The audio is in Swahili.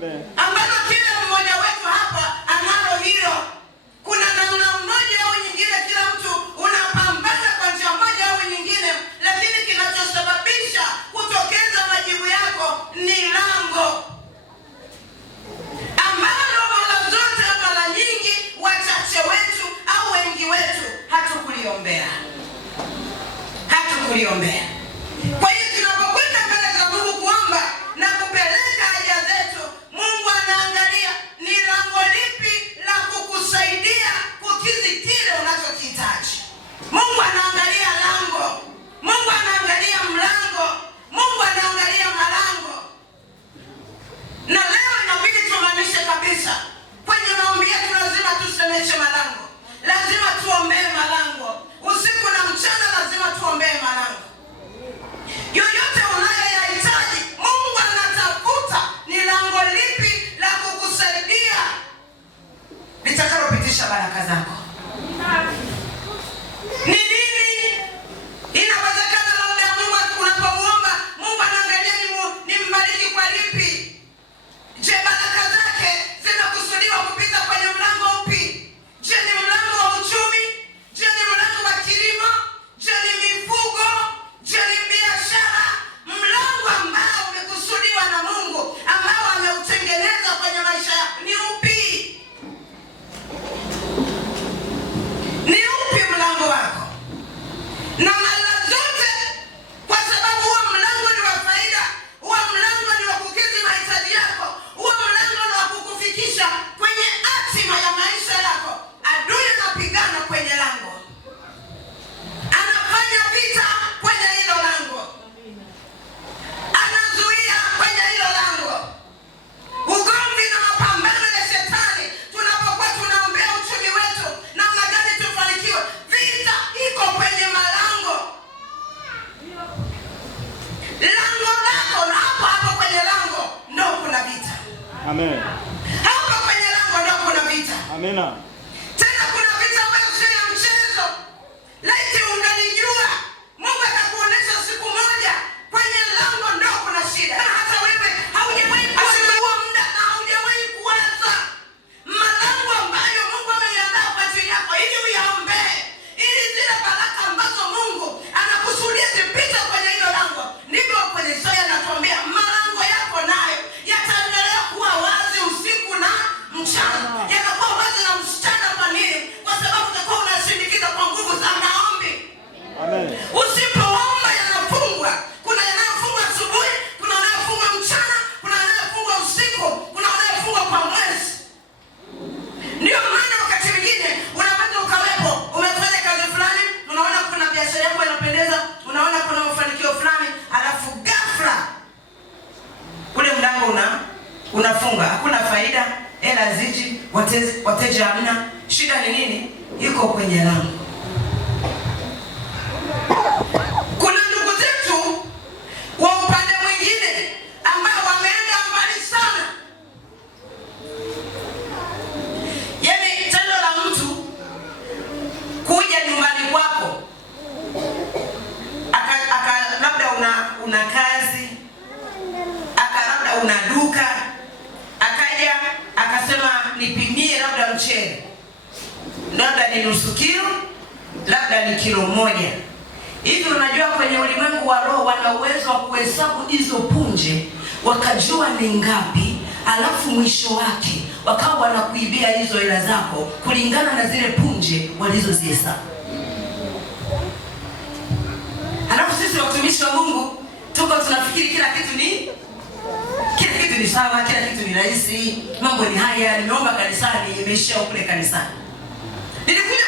Amen. Ambalo kila mmoja wetu hapa analo hilo. Kuna namna moja au nyingine, kila mtu unapambana kwa njia moja au nyingine, lakini kinachosababisha kutokeza majibu yako ni lango ambalo mara nyingi wachache wetu au wengi wetu hatukuliombea. Kwa hiyo tunapokwenda mbele za Mungu kuomba na kupeleka haja zetu, Mungu anaangalia ni lango lipi la kukusaidia kukizi kile unachokihitaji. Mungu anaangalia lango, Mungu anaangalia mlango, Mungu anaangalia malango. Na leo inabidi tumaanishe kabisa, kwenye maombi yetu lazima tusemeshe malango, lazima tuombee malango. Usiku na mchana lazima tuombee malango. Yoyote unayoyahitaji, Mungu anatafuta ni lango lipi la kukusaidia litakalopitisha baraka zako. Ni nini? Inawezekana labda Mungu unapomuomba, Mungu anaangalia ni mbariki kwa lipi. Je, baraka zake zinakusudiwa kupita kwenye mlango upi? Je, ni mlango wa uchumi? Je, ni mlango wa kilimo? Je, ni mifugo? Je, ni biashara? Mlango ambao umekusudiwa na Mungu, ambao ameutengeneza kwenye maisha yako ni upi? Ni upi mlango wako? Na mara zote, kwa sababu huo mlango ni wa faida, huo mlango ni wa kukidhi mahitaji yako, huo mlango ni wa kukufikisha kwenye hatima ya maisha yako, adui anapigana kwenye lango, anafanya vita kwenye hilo lango, anazuia kwenye hilo lango. Ugomvi na mapambano ya shetani, tunapokuwa tunaombea uchumi wetu, namna gani tufanikiwe, vita iko kwenye malango. Lango lako, na hapo kwenye lango ndio kuna vita. Amen. Hapo kwenye lango ndio kuna vita. Amina. Tena kuna vita ambayo sio ya mchezo. Laiti ungalijua, Mungu atakuonesha siku moja kwenye lango ndio kuna shida. Na hata wewe haujawahi kuchukua muda na haujawahi kuwaza malango ambayo Mungu ameandaa kwa ajili yako ili uyaombee, ili zile baraka ambazo Mungu anakusudia zipite kwenye hilo lango. Ndivyo kwenye Isaya anatuambia malango yako nayo yataendelea kuwa wazi usiku na mchana. Yatakuwa wazi na mchana. Kwa nini? Kwa sababu utakuwa unasindikiza kwa nguvu za maombi. Amen. Usipoomba yanafungwa. Kuna yanayofungwa asubuhi, kuna yanayofungwa mchana, kuna yanayofungwa usiku, kuna yanayofungwa kwa mwezi. Ndio maana wakati mwingine unaweza ukawepo umefanya kazi fulani, unaona kuna biashara yako inapendeza, unaona kuna mafanikio fulani, alafu ghafla ule mlango unafunga, hakuna faida, hela ziji, wateja hamna. Shida ni nini? Iko kwenye lango. Kuna ndugu zetu wa upande mwingine ambao wameenda mbali sana. Yaani tendo la mtu kuja nyumbani kwako, labda una kazi, labda una duka, akaja akasema nipimie labda mchele, labda ni nusu kilo, labda ni kilo moja. Hivi unajua kwenye ulimwengu wa roho wana uwezo wa kuhesabu hizo punje, wakajua ni ngapi, alafu mwisho wake wakawa wanakuibia hizo hela zako kulingana na zile punje walizozihesabu. Alafu sisi watumishi wa Mungu tuko tunafikiri kila kitu ni sawa, kila kitu ni rahisi, mambo ni haya, nimeomba kanisani, imeishia kule kanisani. Nilikuja